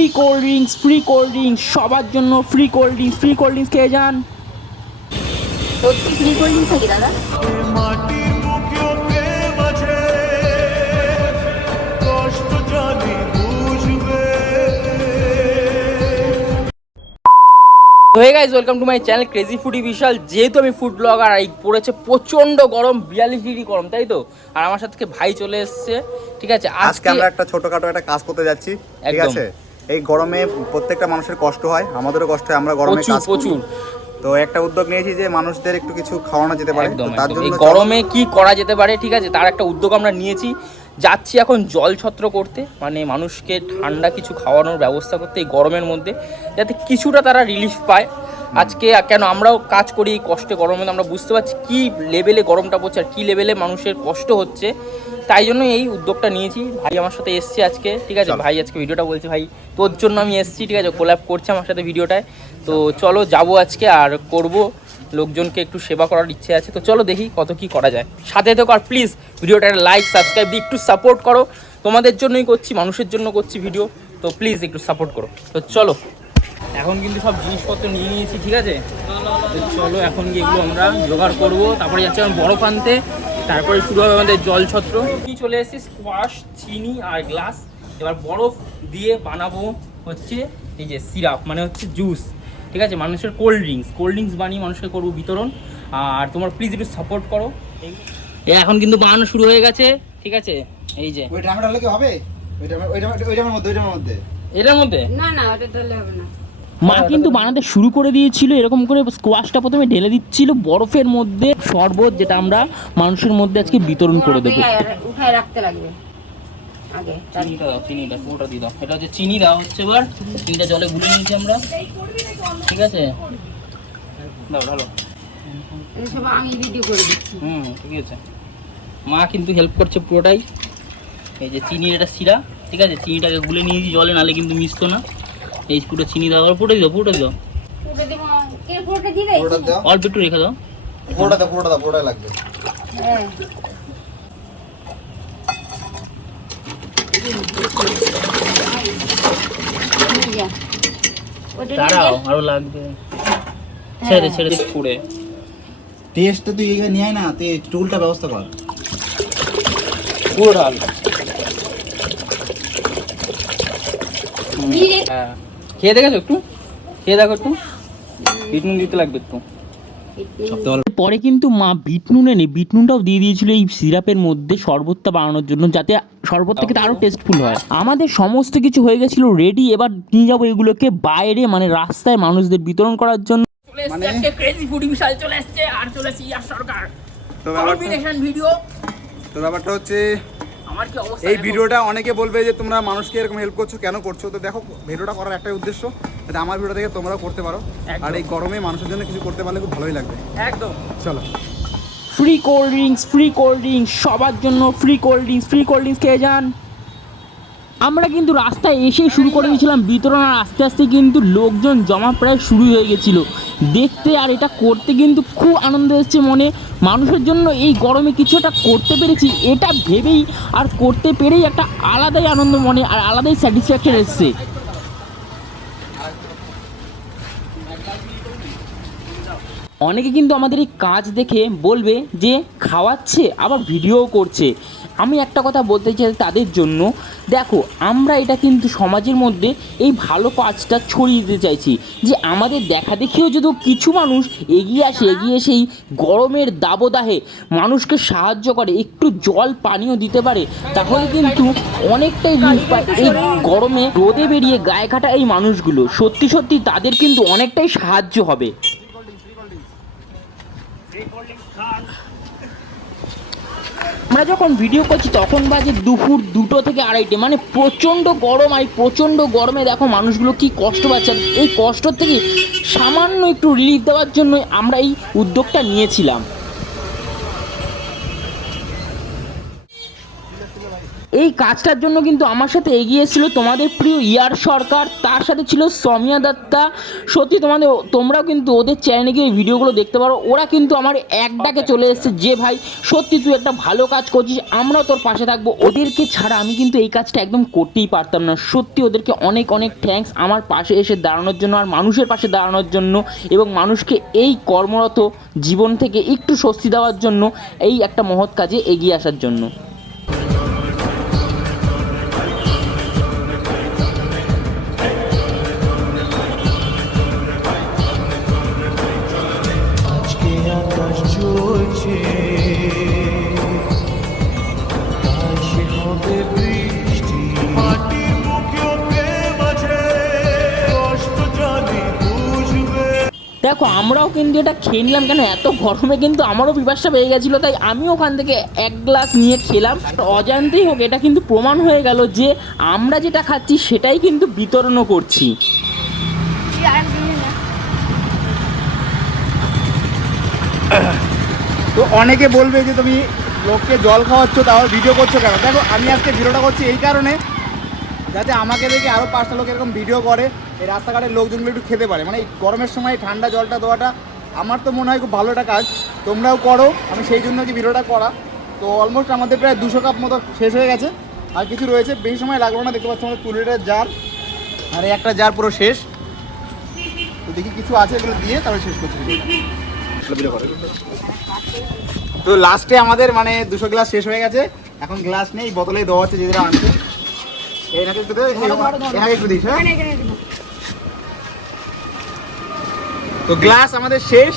Free cold drinks সবার জন্য free cold drinks খেয়ে যান। সত্যি ফ্রি কোল্ড ড্রিঙ্কস নাকি দাদা? Hey guys, welcome to my channel crazy foodie Vishal. যেহেতু আমি ফুড ব্লগার, আর পড়েছে প্রচন্ড গরম, 42 ডিগ্রি গরম, তাই তো? আর আমার সাথে ভাই চলে এসেছে, ঠিক আছে? আজকে আমরা একটা ছোটখাটো একটা কাজ করতে যাচ্ছি, ঠিক আছে? এই গরমে প্রত্যেকটা মানুষের কষ্ট হয়, আমাদেরও কষ্ট হয়, আমরা গরমে কাজ প্রচুর। তো একটা উদ্যোগ নিয়েছি যে মানুষদের একটু কিছু খাওয়ানো যেতে পারে। তার জন্য গরমে কি করা যেতে পারে, ঠিক আছে, তার একটা উদ্যোগ আমরা নিয়েছি। যাচ্ছি এখন জল ছত্র করতে, মানে মানুষকে ঠান্ডা কিছু খাওয়ানোর ব্যবস্থা করতে এই গরমের মধ্যে, যাতে কিছুটা তারা রিলিফ পায়। আজকে কেন আমরাও কাজ করি কষ্টে গরমে, আমরা বুঝতে পারছি কী লেভেলে গরমটা পড়ছে আর কী লেভেলে মানুষের কষ্ট হচ্ছে, তাই জন্য এই উদ্যোগটা নিয়েছি। ভাই আমার সাথে এসছে আজকে, ঠিক আছে? ভাই আজকে ভিডিওটা বলছে, ভাই তোর জন্য আমি এসছি, ঠিক আছে? কোল্যাব করছে আমার সাথে ভিডিওটায়। তো চলো যাবো আজকে, আর করব, লোকজনকে একটু সেবা করার ইচ্ছে আছে। তো চলো দেখি কত কি করা যায়, সাথে থেকো। আর প্লিজ ভিডিওটা লাইক সাবস্ক্রাইব দিয়ে একটু সাপোর্ট করো, তোমাদের জন্যই করছি, মানুষের জন্য করছি ভিডিও, তো প্লিজ একটু সাপোর্ট করো। তো চলো, এখন কিন্তু সব জিনিসপত্র নিয়ে নিয়েছি, ঠিক আছে? তো চলো এখন গিয়ে এগুলো আমরা জোগাড় করবো, তারপরে যাচ্ছি আমার বরফ আনতে, তারপরে শুরু হবে আমাদের জল ছত্র। কি চলে এসেছি স্কোয়াশ, চিনি আর গ্লাস। এবার বরফ দিয়ে বানাবো হচ্ছে এই যে সিরাপ, মানে হচ্ছে জুস, ঠিক আছে? মানুষের কোল্ড ড্রিঙ্কস বানিয়ে মানুষকে করবো বিতরণ। আর তোমার প্লিজ একটু সাপোর্ট করো। এখন কিন্তু বানানো শুরু হয়ে গেছে, ঠিক আছে? এই যে ওই ড্রামটা হলে কি হবে? এটার মধ্যে না না, ওটা ঢাললে হবে না। মা কিন্তু বানাতে শুরু করে দিয়েছিল। এরকম করে স্কোয়াশটা প্রথমে ঢেলে দিচ্ছিল বরফের মধ্যে, শরবত, যেটা আমরা মানুষের মধ্যে আজকে বিতরণ করে দেবো। উঠায় রাখতে লাগবে আগে। চিনিটা দাও, চিনিটা পুরোটা দিয়ে দাও। এটা হচ্ছে চিনি দেওয়া হচ্ছে, এবার চিনিটা জলে গুলে নিয়েছি আমরা, ঠিক আছে? দাও ঢালো। সব আমি ভিডিও করে দিচ্ছি। ঠিক আছে। মা কিন্তু হেল্প করছে পুরোটাই। এই যে চিনির এটা শিরা, ঠিক আছে? চিনিটাকে গুলে নিয়েছি জলে, নালে কিন্তু মিশতো না। এই পুরো চিনি দাও, পুরোটা দিও, পুরোটা দিও, অল্প একটু রেখে দাও। পুরোটা লাগবে। হ্যাঁ, দাঁড়াও, আরো লাগবে। ছেড়ে ছেড়ে পুড়ে টেস্টটা তুই এইখানে নিয়ে আয় না, তুই টুলটা ব্যবস্থা কর। পুরো ঢাল। হ্যাঁ, খেয়ে দেখেছো? একটু খেয়ে দেখো, একটু বিট নুন দিতে লাগবে একটু। পরে কিন্তু মা বিট নুন এনে বিট নুনটাও দিয়ে দিয়েছিল এই সিরাপের মধ্যে শরবতটা বানানোর জন্য, যাতে শরবত থেকে আরো টেস্টফুল হয়। আমাদের সমস্ত কিছু হয়ে গেছিল রেডি। এবার নিয়ে যাবো এগুলোকে বাইরে, মানে রাস্তায় মানুষদের বিতরণ করার জন্য। মানে ক্রেজি ফুডি বিশাল চলে আসছে, আর চলেছি আর সরকার কম্বিনেশন ভিডিও। তো ব্যাপারটা হচ্ছে এই ভিডিওটা অনেকে বলবে যে তোমরা মানুষকে এরকম হেল্প করছো, কেন করছো? তো দেখো, ভিডিওটা করার একটাই উদ্দেশ্য, যাতে আমার ভিডিও থেকে তোমরাও করতে পারো, আর এই গরমে মানুষের জন্য কিছু করতে পারলে খুব ভালোই লাগবে। একদম। চলো, ফ্রি কোল্ড ড্রিঙ্কস সবার জন্য ফ্রি কোল্ড ড্রিঙ্কস খেয়ে যান। আমরা কিন্তু রাস্তায় এসেই শুরু করে দিয়েছিলাম বিতরণ, আর আস্তে আস্তে কিন্তু লোকজন জমা প্রায় শুরু হয়ে গেছিল দেখতে। আর এটা করতে কিন্তু খুব আনন্দ এসেছে মনে, মানুষের জন্য এই গরমে কিছু একটা করতে পেরেছি, এটা ভেবেই আর করতে পেরেই একটা আলাদাই আনন্দ মনে, আর আলাদাই স্যাটিসফ্যাকশন এসছে। অনেকে কিন্তু আমাদের এই কাজ দেখে বলবে যে খাওয়াচ্ছে আবার ভিডিও করছে। আমি একটা কথা বলতে চাই তাদের জন্য, দেখো আমরা এটা কিন্তু সমাজের মধ্যে এই ভালো কাজটা ছড়িয়ে দিতে চাইছি, যে আমাদের দেখা দেখিও যদি কিছু মানুষ এগিয়ে এসেই গরমের দাবদাহে মানুষকে সাহায্য করে, একটু জল পানীয় দিতে পারে, তাহলে কিন্তু অনেকটাই রিলিফ পায় এই গরমে রোদে বেরিয়ে গায়ে কাটা এই মানুষগুলো। সত্যি সত্যি তাদের কিন্তু অনেকটাই সাহায্য হবে। আমরা যখন ভিডিও করছি তখন বাজে দুপুর 2টো থেকে 2:30, মানে প্রচণ্ড গরম। আর প্রচণ্ড গরমে দেখো মানুষগুলো কি কষ্ট পাচ্ছে। এই কষ্ট থেকে সামান্য একটু রিলিফ দেওয়ার জন্য আমরা এই উদ্যোগটা নিয়েছিলাম। এই কাজটার জন্য কিন্তু আমার সাথে এগিয়ে এসেছিল তোমাদের প্রিয় ইয়ার সরকার, তার সাথে ছিল সৌমিয়া দত্তা। সত্যি তোমরাও কিন্তু ওদের চ্যানেলে গিয়ে ভিডিওগুলো দেখতে পারো। ওরা কিন্তু আমার এক ডাকে চলে এসেছে যে ভাই সত্যি তুই একটা ভালো কাজ করছিস, আমরাও তোর পাশে থাকবো। ওদেরকে ছাড়া আমি কিন্তু এই কাজটা একদম করতেই পারতাম না। সত্যি ওদেরকে অনেক অনেক থ্যাঙ্কস আমার পাশে এসে দাঁড়ানোর জন্য আর মানুষের পাশে দাঁড়ানোর জন্য, এবং মানুষকে এই কর্মরত জীবন থেকে একটু স্বস্তি দেওয়ার জন্য, এই একটা মহৎ কাজে এগিয়ে আসার জন্য। দেখো আমরাও কিন্তু এটা খেয়ে নিলাম, কেন এত গরমে কিন্তু আমারও পিপাসা পেয়ে গেছিলো, তাই আমিও ওখান থেকে এক গ্লাস নিয়ে খেলাম। অজান্তেই হোক এটা কিন্তু প্রমাণ হয়ে গেল যে আমরা যেটা খাচ্ছি সেটাই কিন্তু বিতরণও করছি। তো অনেকে বলবে যে তুমি লোককে জল খাওয়াচ্ছ তাও ভিডিও করছো কেন? দেখো আমি আজকে ভিডিওটা করছি এই কারণে যাতে আমাকে দেখে আরও 5টা লোক এরকম ভিডিও করে, এই রাস্তাঘাটের লোকজনগুলো একটু খেতে পারে। মানে এই গরমের সময় ঠান্ডা জলটা দেওয়াটা আমার তো মনে হয় খুব ভালো একটা কাজ, তোমরাও করো, আমি সেই জন্য কি ভিডিওটা করা। তো অলমোস্ট আমাদের প্রায় 200 কাপ মতো শেষ হয়ে গেছে, আর কিছু রয়েছে, বেশি সময় লাগলো না। দেখতে পাচ্ছ আমাদের 2 লিটারের জার, আর এই একটা জার পুরো শেষ। তো দেখি কিছু আছে এগুলো দিয়ে তারপরে শেষ করছি ভিডিও। তো লাস্টে আমাদের মানে 200 গ্লাস শেষ হয়ে গেছে, এখন গ্লাস নেই, বোতলেই দেওয়া হচ্ছে যেটা আনছে। তো গ্লাস আমাদের শেষ,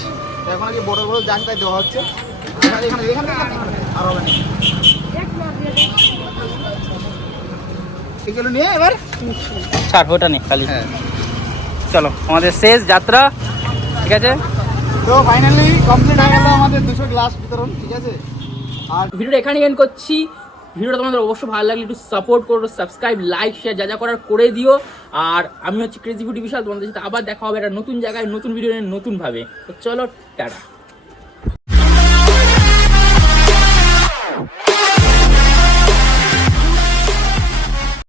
এখন আগে বড় বড় জান তাই দেওয়া হচ্ছে। আর হবে না এগুলো নিয়ে এবার ছাড়, ওটা নেই খালি। হ্যাঁ চলো আমাদের শেষ যাত্রা, ঠিক আছে। তো ফাইনালি কমপ্লিট হয়ে গেল আমাদের 200 গ্লাস বিতরণ, ঠিক আছে। আর ভিডিওটা এখানে এন্ড করছি। ভিডিওটা তোমাদের অবশ্যই ভালো লাগলে একটু সাপোর্ট করো, সাবস্ক্রাইব, লাইক, শেয়ার যা যা করার করে দিও। আর আমি হচ্ছে ক্রেজি ফুডি বিশাল, তোমাদের সাথে আবার দেখা হবে একটা নতুন জায়গায়, নতুন ভিডিও নিয়ে, নতুনভাবে। তো চলো টাটা।